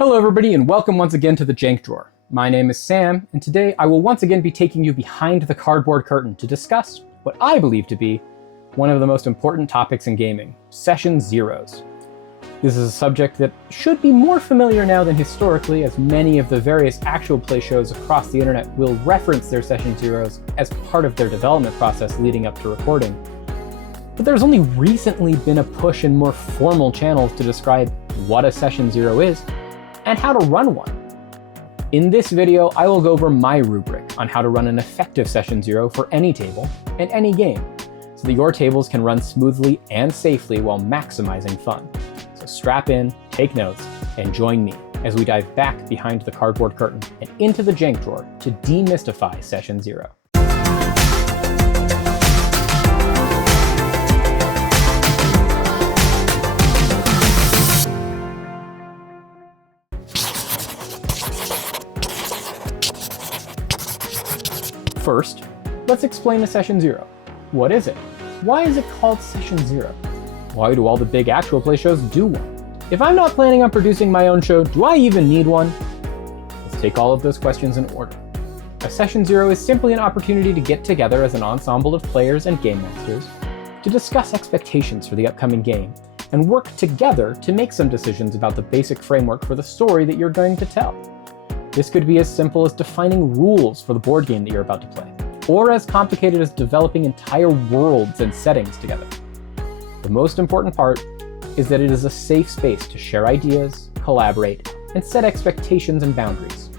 Hello everybody and welcome once again to the Jank Drawer. My name is Sam, and today I will once again be taking you behind the cardboard curtain to discuss what I believe to be one of the most important topics in gaming, session zeros. This is a subject that should be more familiar now than historically, as many of the various actual play shows across the internet will reference their session zeros as part of their development process leading up to recording. But there's only recently been a push in more formal channels to describe what a session zero is and how to run one. In this video, I will go over my rubric on how to run an effective session zero for any table and any game, so that your tables can run smoothly and safely while maximizing fun. So strap in, take notes, and join me as we dive back behind the cardboard curtain and into the Jank Drawer to demystify session zero. First, let's explain a session zero. What is it? Why is it called session zero? Why do all the big actual play shows do one? If I'm not planning on producing my own show, do I even need one? Let's take all of those questions in order. A session zero is simply an opportunity to get together as an ensemble of players and game masters to discuss expectations for the upcoming game and work together to make some decisions about the basic framework for the story that you're going to tell. This could be as simple as defining rules for the board game that you're about to play, or as complicated as developing entire worlds and settings together. The most important part is that it is a safe space to share ideas, collaborate, and set expectations and boundaries.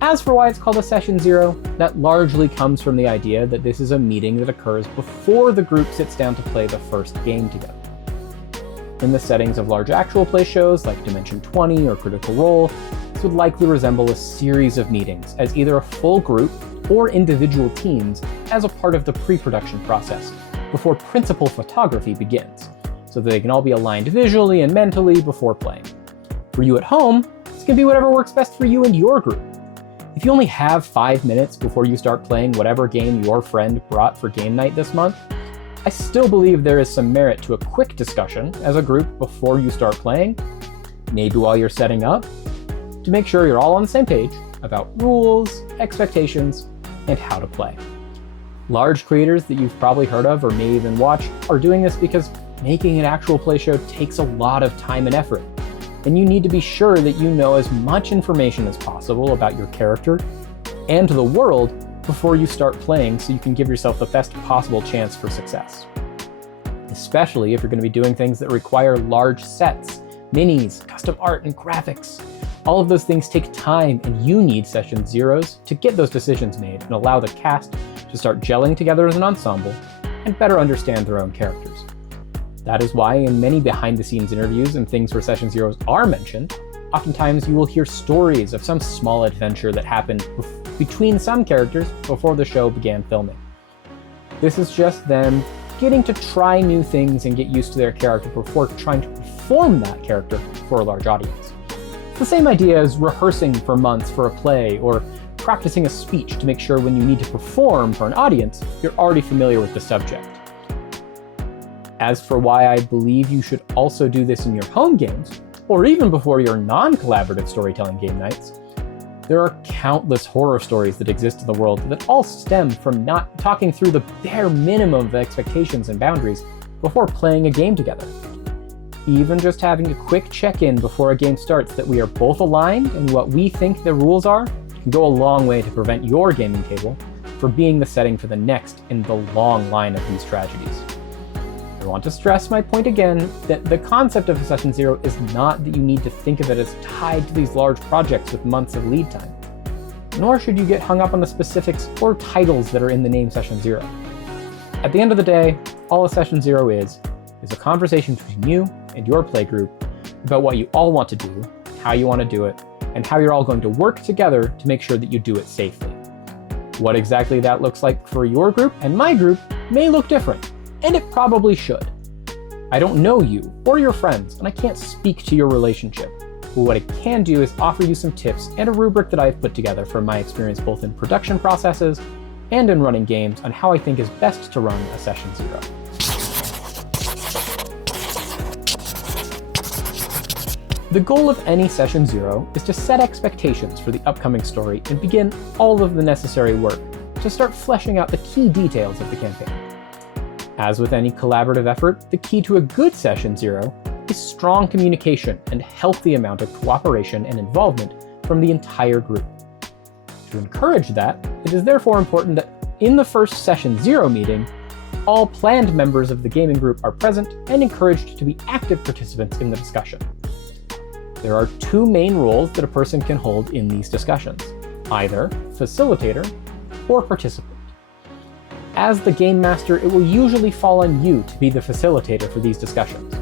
As for why it's called a session zero, that largely comes from the idea that this is a meeting that occurs before the group sits down to play the first game together. In the settings of large actual play shows like Dimension 20 or Critical Role, this would likely resemble a series of meetings as either a full group or individual teams as a part of the pre-production process before principal photography begins, so that they can all be aligned visually and mentally before playing. For you at home, this can be whatever works best for you and your group. If you only have 5 minutes before you start playing whatever game your friend brought for game night this month, I still believe there is some merit to a quick discussion as a group before you start playing, maybe while you're setting up, to make sure you're all on the same page about rules, expectations, and how to play. Large creators that you've probably heard of or may even watch are doing this because making an actual play show takes a lot of time and effort, and you need to be sure that you know as much information as possible about your character and the world before you start playing so you can give yourself the best possible chance for success. Especially if you're going to be doing things that require large sets, minis, custom art, and graphics. All of those things take time, and you need session zeros to get those decisions made and allow the cast to start gelling together as an ensemble and better understand their own characters. That is why in many behind-the-scenes interviews and things where session zeros are mentioned, oftentimes you will hear stories of some small adventure that happened between some characters before the show began filming. This is just them getting to try new things and get used to their character before trying to perform that character for a large audience. It's the same idea as rehearsing for months for a play or practicing a speech to make sure when you need to perform for an audience, you're already familiar with the subject. As for why I believe you should also do this in your home games, or even before your non-collaborative storytelling game nights, there are countless horror stories that exist in the world that all stem from not talking through the bare minimum of expectations and boundaries before playing a game together. Even just having a quick check-in before a game starts that we are both aligned in what we think the rules are can go a long way to prevent your gaming table from being the setting for the next in the long line of these tragedies. I want to stress my point again that the concept of a session zero is not that you need to think of it as tied to these large projects with months of lead time, nor should you get hung up on the specifics or titles that are in the name session zero. At the end of the day, all a session zero is a conversation between you and your playgroup about what you all want to do, how you want to do it, and how you're all going to work together to make sure that you do it safely. What exactly that looks like for your group and my group may look different, and it probably should. I don't know you or your friends, and I can't speak to your relationship. But what I can do is offer you some tips and a rubric that I've put together from my experience both in production processes and in running games on how I think is best to run a session zero. The goal of any Session 0 is to set expectations for the upcoming story and begin all of the necessary work to start fleshing out the key details of the campaign. As with any collaborative effort, the key to a good Session 0 is strong communication and healthy amount of cooperation and involvement from the entire group. To encourage that, it is therefore important that in the first Session 0 meeting, all planned members of the gaming group are present and encouraged to be active participants in the discussion. There are two main roles that a person can hold in these discussions, either facilitator or participant. As the game master, it will usually fall on you to be the facilitator for these discussions.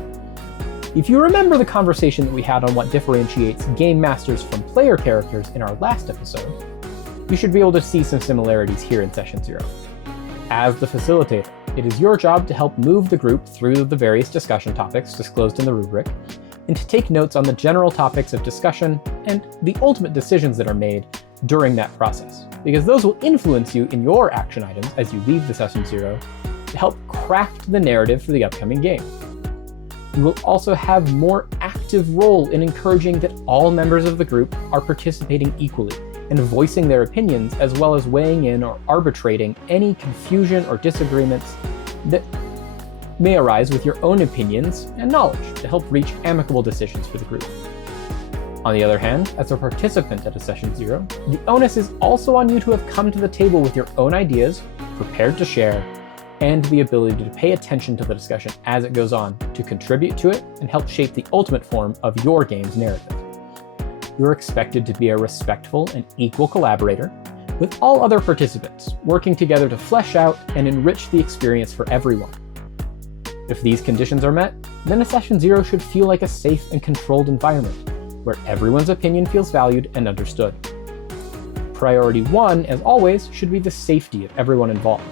If you remember the conversation that we had on what differentiates game masters from player characters in our last episode, you should be able to see some similarities here in Session 0. As the facilitator, it is your job to help move the group through the various discussion topics disclosed in the rubric, and to take notes on the general topics of discussion and the ultimate decisions that are made during that process, because those will influence you in your action items as you leave the Session 0 to help craft the narrative for the upcoming game. You will also have more active role in encouraging that all members of the group are participating equally and voicing their opinions, as well as weighing in or arbitrating any confusion or disagreements that may arise with your own opinions and knowledge to help reach amicable decisions for the group. On the other hand, as a participant at a Session 0, the onus is also on you to have come to the table with your own ideas, prepared to share, and the ability to pay attention to the discussion as it goes on, to contribute to it and help shape the ultimate form of your game's narrative. You're expected to be a respectful and equal collaborator with all other participants, working together to flesh out and enrich the experience for everyone. If these conditions are met, then a Session 0 should feel like a safe and controlled environment, where everyone's opinion feels valued and understood. Priority 1, as always, should be the safety of everyone involved.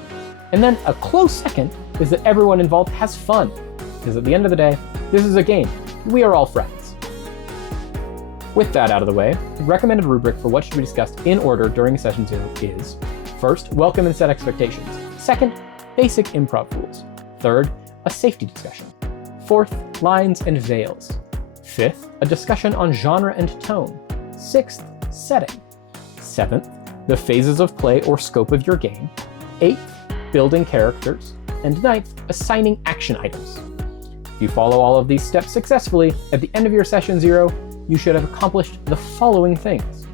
And then a close second is that everyone involved has fun, because at the end of the day, this is a game. We are all friends. With that out of the way, the recommended rubric for what should be discussed in order during Session 0 is: first, welcome and set expectations. Second, basic improv rules. Third, a safety discussion. Fourth, lines and veils. Fifth, a discussion on genre and tone. Sixth, setting. Seventh, the phases of play or scope of your game. Eighth, building characters. And ninth, assigning action items. If you follow all of these steps successfully, at the end of your Session 0, you should have accomplished the following things.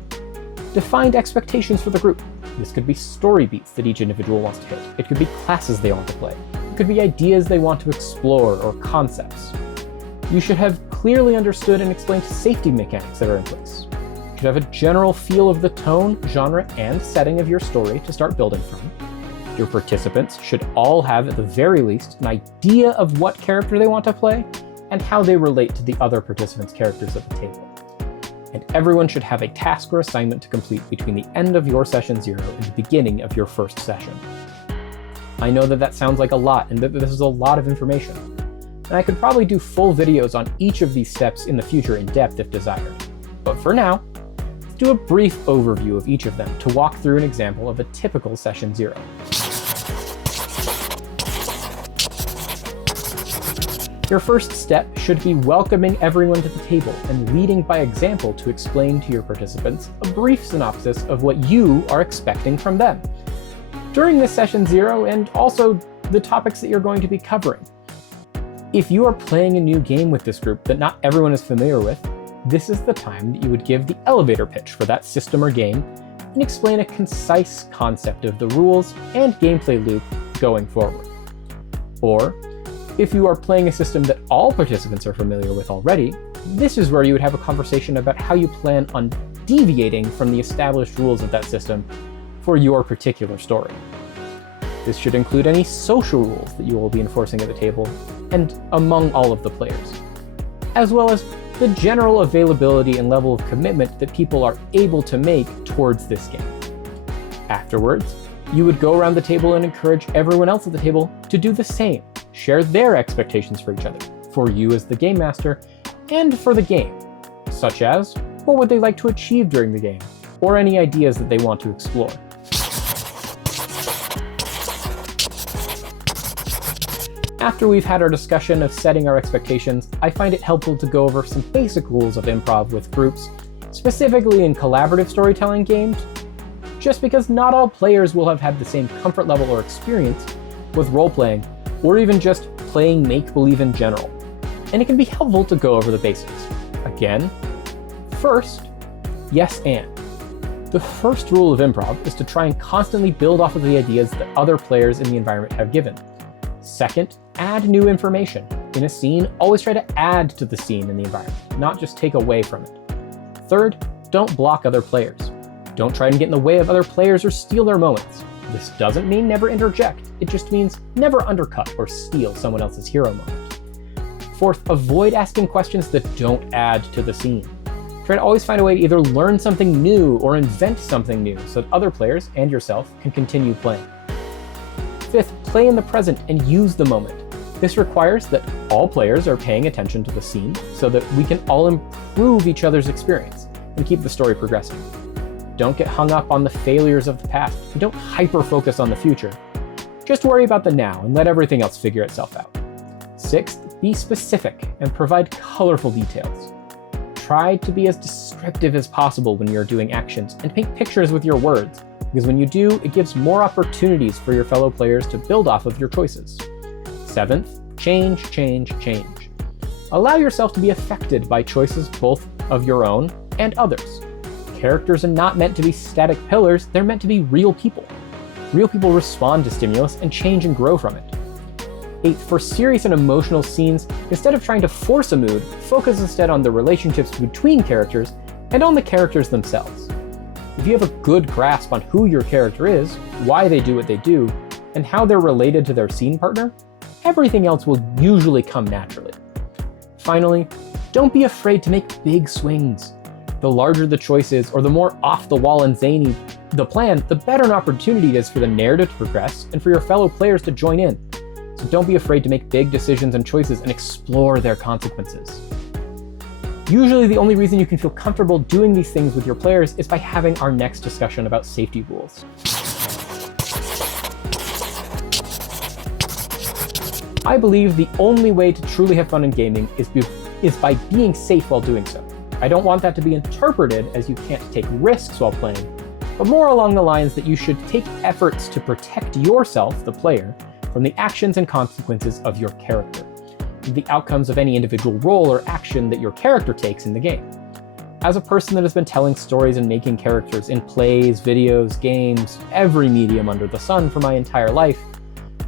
Defined expectations for the group. This could be story beats that each individual wants to hit. It could be classes they want to play. It could be ideas they want to explore or concepts. You should have clearly understood and explained safety mechanics that are in place. You should have a general feel of the tone, genre, and setting of your story to start building from. Your participants should all have, at the very least, an idea of what character they want to play and how they relate to the other participants' characters at the table. And everyone should have a task or assignment to complete between the end of your Session 0 and the beginning of your first session. I know that sounds like a lot, and that this is a lot of information. And I could probably do full videos on each of these steps in the future in depth if desired. But for now, let's do a brief overview of each of them to walk through an example of a typical Session 0. Your first step should be welcoming everyone to the table and leading by example to explain to your participants a brief synopsis of what you are expecting from them during this Session 0, and also the topics that you're going to be covering. If you are playing a new game with this group that not everyone is familiar with, this is the time that you would give the elevator pitch for that system or game and explain a concise concept of the rules and gameplay loop going forward. Or, if you are playing a system that all participants are familiar with already, this is where you would have a conversation about how you plan on deviating from the established rules of that system for your particular story. This should include any social rules that you will be enforcing at the table and among all of the players, as well as the general availability and level of commitment that people are able to make towards this game. Afterwards, you would go around the table and encourage everyone else at the table to do the same, share their expectations for each other, for you as the game master, and for the game, such as what would they like to achieve during the game, or any ideas that they want to explore. After we've had our discussion of setting our expectations, I find it helpful to go over some basic rules of improv with groups, specifically in collaborative storytelling games, just because not all players will have had the same comfort level or experience with role-playing, or even just playing make-believe in general, and it can be helpful to go over the basics. Again, first, yes and. The first rule of improv is to try and constantly build off of the ideas that other players in the environment have given. Second, add new information. In a scene, always try to add to the scene in the environment, not just take away from it. Third, don't block other players. Don't try and get in the way of other players or steal their moments. This doesn't mean never interject, it just means never undercut or steal someone else's hero moment. Fourth, avoid asking questions that don't add to the scene. Try to always find a way to either learn something new or invent something new so that other players and yourself can continue playing. Fifth, play in the present and use the moment. This requires that all players are paying attention to the scene so that we can all improve each other's experience and keep the story progressing. Don't get hung up on the failures of the past, and don't hyper-focus on the future. Just worry about the now and let everything else figure itself out. Sixth, be specific and provide colorful details. Try to be as descriptive as possible when you're doing actions and paint pictures with your words, because when you do, it gives more opportunities for your fellow players to build off of your choices. Seventh, change. Allow yourself to be affected by choices both of your own and others. Characters are not meant to be static pillars, they're meant to be real people. Real people respond to stimulus and change and grow from it. Eighth, for serious and emotional scenes, instead of trying to force a mood, focus instead on the relationships between characters and on the characters themselves. If you have a good grasp on who your character is, why they do what they do, and how they're related to their scene partner, everything else will usually come naturally. Finally, don't be afraid to make big swings. The larger the choice is, or the more off-the-wall and zany the plan, the better an opportunity it is for the narrative to progress and for your fellow players to join in. So don't be afraid to make big decisions and choices and explore their consequences. Usually the only reason you can feel comfortable doing these things with your players is by having our next discussion about safety rules. I believe the only way to truly have fun in gaming is by being safe while doing so. I don't want that to be interpreted as you can't take risks while playing, but more along the lines that you should take efforts to protect yourself, the player, from the actions and consequences of your character, the outcomes of any individual role or action that your character takes in the game. As a person that has been telling stories and making characters in plays, videos, games, every medium under the sun for my entire life,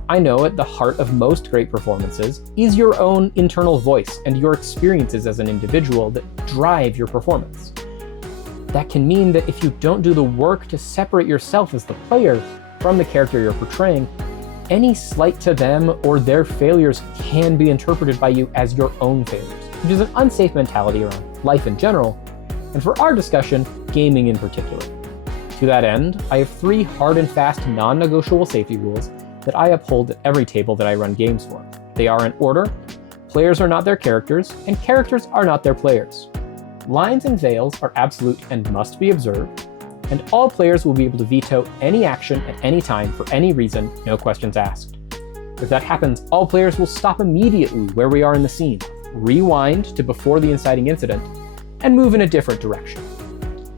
I know at the heart of most great performances is your own internal voice and your experiences as an individual that drive your performance. That can mean that if you don't do the work to separate yourself as the player from the character you're portraying, any slight to them or their failures can be interpreted by you as your own failures, which is an unsafe mentality around life in general, and for our discussion, gaming in particular. To that end, I have 3 hard and fast non-negotiable safety rules that I uphold at every table that I run games for. They are in order: players are not their characters, and characters are not their players. Lines and veils are absolute and must be observed, and all players will be able to veto any action at any time for any reason, no questions asked. If that happens, all players will stop immediately where we are in the scene, rewind to before the inciting incident, and move in a different direction.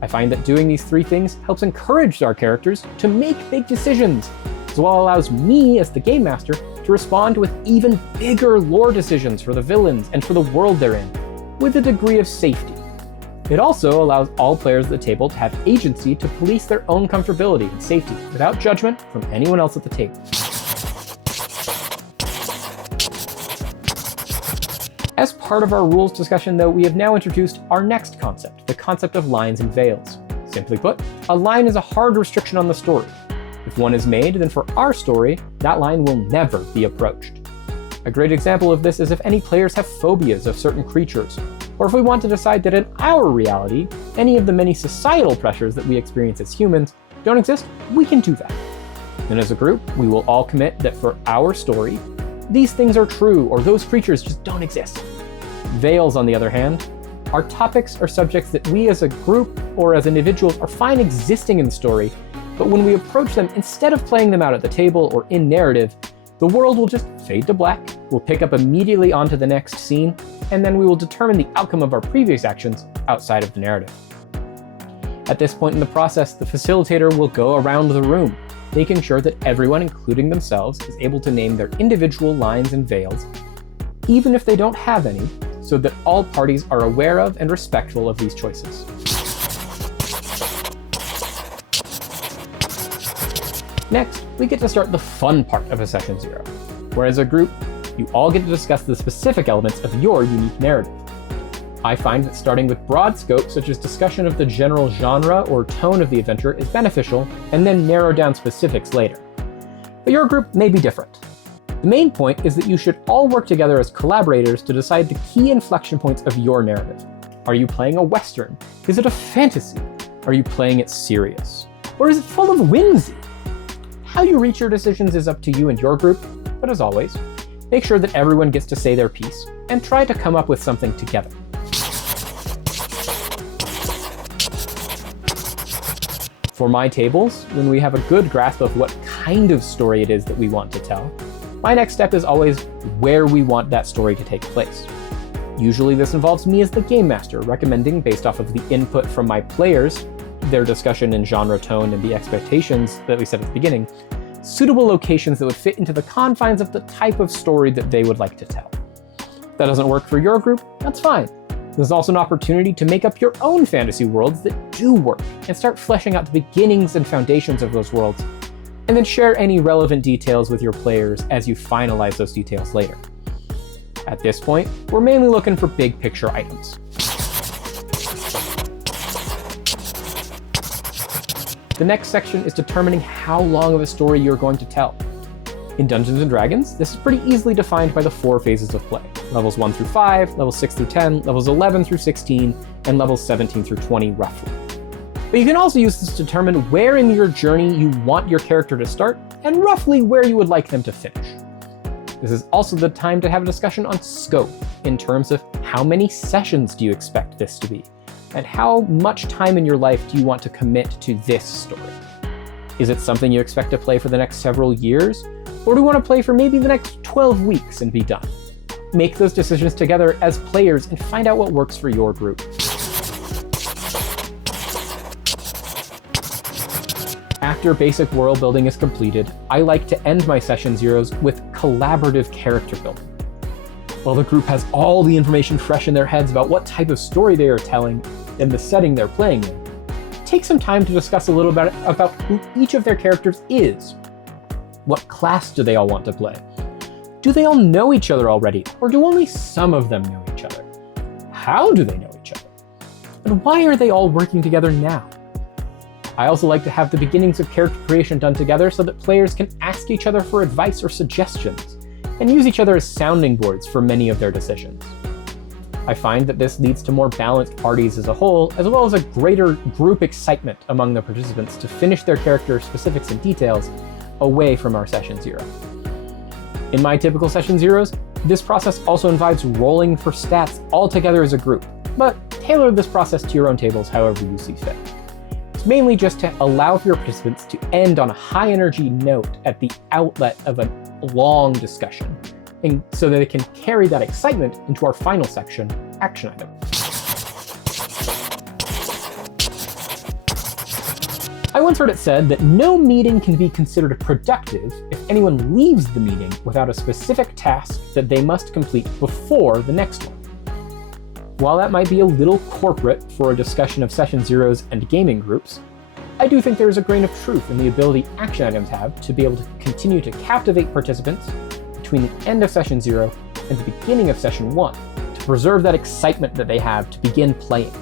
I find that doing these 3 things helps encourage our characters to make big decisions, as well allows me as the game master to respond with even bigger lore decisions for the villains and for the world they're in, with a degree of safety. It also allows all players at the table to have agency to police their own comfortability and safety without judgment from anyone else at the table. As part of our rules discussion, though, we have now introduced our next concept, the concept of lines and veils. Simply put, a line is a hard restriction on the story. If one is made, then for our story, that line will never be approached. A great example of this is if any players have phobias of certain creatures, or if we want to decide that in our reality, any of the many societal pressures that we experience as humans don't exist, we can do that. And as a group, we will all commit that for our story, these things are true, or those creatures just don't exist. Veils, on the other hand, are topics or subjects that we as a group or as individuals are fine existing in the story, but when we approach them, instead of playing them out at the table or in narrative, The world will just fade to black, we'll pick up immediately onto the next scene, and then we will determine the outcome of our previous actions outside of the narrative. At this point in the process, the facilitator will go around the room, making sure that everyone, including themselves, is able to name their individual lines and veils, even if they don't have any, so that all parties are aware of and respectful of these choices. Next, we get to start the fun part of a Session 0, where as a group, you all get to discuss the specific elements of your unique narrative. I find that starting with broad scope, such as discussion of the general genre or tone of the adventure, is beneficial, and then narrow down specifics later. But your group may be different. The main point is that you should all work together as collaborators to decide the key inflection points of your narrative. Are you playing a Western? Is it a fantasy? Are you playing it serious? Or is it full of whimsy? How you reach your decisions is up to you and your group, but as always, make sure that everyone gets to say their piece, and try to come up with something together. For my tables, when we have a good grasp of what kind of story it is that we want to tell, my next step is always where we want that story to take place. Usually this involves me as the game master, recommending, based off of the input from my players, their discussion in genre tone and the expectations that we set at the beginning, suitable locations that would fit into the confines of the type of story that they would like to tell. If that doesn't work for your group, that's fine. There's also an opportunity to make up your own fantasy worlds that do work, and start fleshing out the beginnings and foundations of those worlds, and then share any relevant details with your players as you finalize those details later. At this point, we're mainly looking for big picture items. The next section is determining how long of a story you're going to tell. In Dungeons & Dragons, this is pretty easily defined by the 4 phases of play: levels 1 through 5, levels 6 through 10, levels 11 through 16, and levels 17 through 20 roughly. But you can also use this to determine where in your journey you want your character to start, and roughly where you would like them to finish. This is also the time to have a discussion on scope, in terms of how many sessions do you expect this to be, and how much time in your life do you want to commit to this story. Is it something you expect to play for the next several years, or do you want to play for maybe the next 12 weeks and be done? Make those decisions together as players and find out what works for your group. After basic world building is completed, I like to end my Session 0s with collaborative character building. While the group has all the information fresh in their heads about what type of story they are telling and the setting they're playing in, take some time to discuss a little bit about who each of their characters is. What class do they all want to play? Do they all know each other already, or do only some of them know each other? How do they know each other? And why are they all working together now? I also like to have the beginnings of character creation done together so that players can ask each other for advice or suggestions, and use each other as sounding boards for many of their decisions. I find that this leads to more balanced parties as a whole, as well as a greater group excitement among the participants to finish their character specifics and details away from our Session 0. In my typical Session 0s, this process also involves rolling for stats all together as a group, but tailor this process to your own tables however you see fit. It's mainly just to allow for your participants to end on a high energy note at the outlet of a long discussion, and so that it can carry that excitement into our final section, action item. I once heard it said that no meeting can be considered productive if anyone leaves the meeting without a specific task that they must complete before the next one. While that might be a little corporate for a discussion of Session 0s and gaming groups, I do think there is a grain of truth in the ability action items have to be able to continue to captivate participants between the end of Session 0 and the beginning of Session 1, to preserve that excitement that they have to begin playing.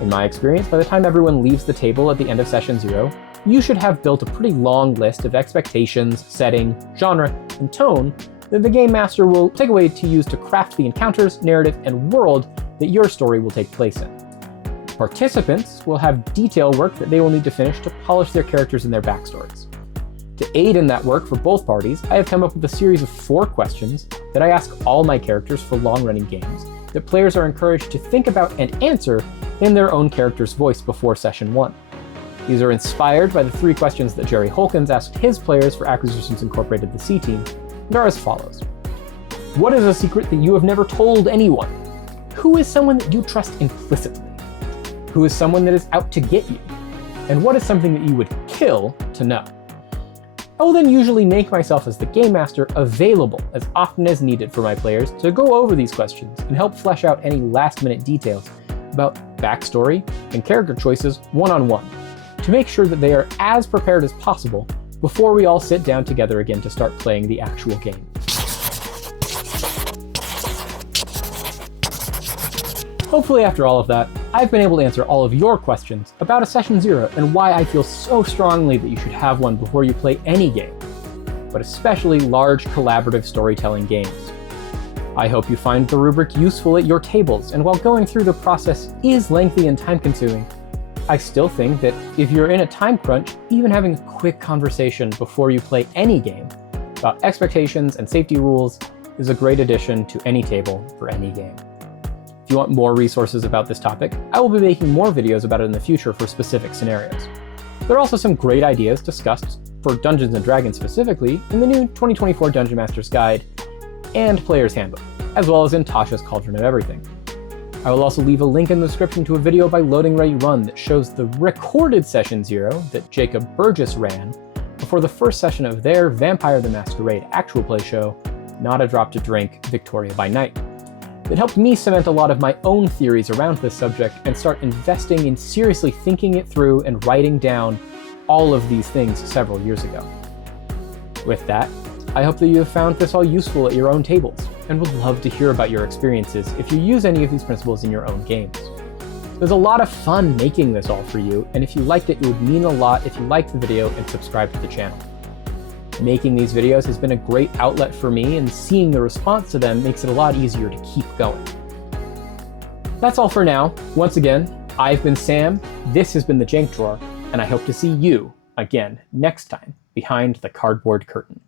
In my experience, by the time everyone leaves the table at the end of Session 0, you should have built a pretty long list of expectations, setting, genre, and tone that the Game Master will take away to use to craft the encounters, narrative, and world that your story will take place in. Participants will have detail work that they will need to finish to polish their characters and their backstories. To aid in that work for both parties, I have come up with a series of 4 questions that I ask all my characters for long-running games that players are encouraged to think about and answer in their own character's voice before Session 1. These are inspired by the 3 questions that Jerry Holkins asked his players for Acquisitions Incorporated the C Team, and are as follows. What is a secret that you have never told anyone? Who is someone that you trust implicitly? Who is someone that is out to get you? And what is something that you would kill to know? I will then usually make myself as the game master available as often as needed for my players to go over these questions and help flesh out any last-minute details about backstory and character choices one-on-one to make sure that they are as prepared as possible before we all sit down together again to start playing the actual game. Hopefully after all of that, I've been able to answer all of your questions about a Session Zero and why I feel so strongly that you should have one before you play any game, but especially large collaborative storytelling games. I hope you find the rubric useful at your tables, and while going through the process is lengthy and time-consuming, I still think that if you're in a time crunch, even having a quick conversation before you play any game about expectations and safety rules is a great addition to any table for any game. If you want more resources about this topic, I will be making more videos about it in the future for specific scenarios. There are also some great ideas discussed for Dungeons & Dragons specifically in the new 2024 Dungeon Master's Guide and Player's Handbook, as well as in Tasha's Cauldron of Everything. I will also leave a link in the description to a video by Loading Ready Run that shows the recorded Session Zero that Jacob Burgess ran before the first session of their Vampire the Masquerade actual play show, Not a Drop to Drink, Victoria by Night. It helped me cement a lot of my own theories around this subject and start investing in seriously thinking it through and writing down all of these things several years ago. With that, I hope that you have found this all useful at your own tables, and would love to hear about your experiences if you use any of these principles in your own games. It was a lot of fun making this all for you, and if you liked it, it would mean a lot if you liked the video and subscribed to the channel. Making these videos has been a great outlet for me, and seeing the response to them makes it a lot easier to keep going. That's all for now. Once again, I've been Sam, this has been the Jank Drawer, and I hope to see you again next time behind the cardboard curtain.